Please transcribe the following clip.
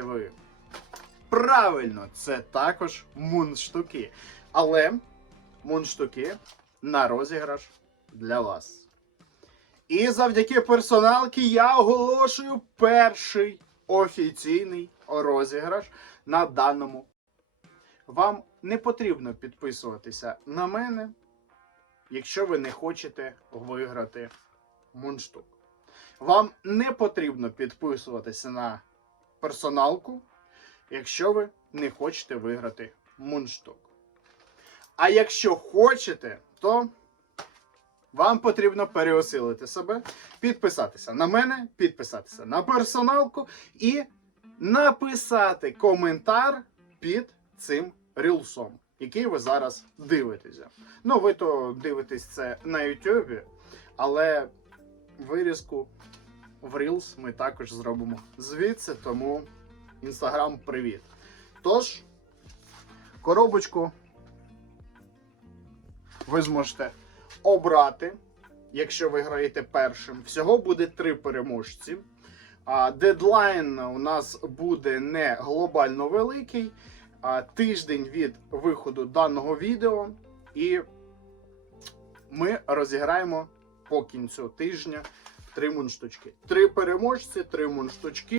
ви. Правильно, це також мундштуки. Але мундштуки на розіграш для вас. І завдяки персоналки я оголошую перший офіційний розіграш на даному. Вам не потрібно підписуватися на мене, якщо ви не хочете виграти мундштук. Вам не потрібно підписуватися на персоналку, якщо ви не хочете виграти мундштук. А якщо хочете, то вам потрібно переосилити себе, підписатися на мене, підписатися на персоналку і написати коментар під цим рілсом, який ви зараз дивитеся. Ну, ви то дивитесь це на YouTube, але вирізку в Reels ми також зробимо звідси, тому Інстаграм привіт. Тож, коробочку ви зможете обрати, якщо ви граєте першим. Всього буде три переможці. А дедлайн у нас буде не глобально великий, а тиждень від виходу даного відео. І ми розіграємо по кінцю тижня три мунштучки. Три переможці, три мунштучки.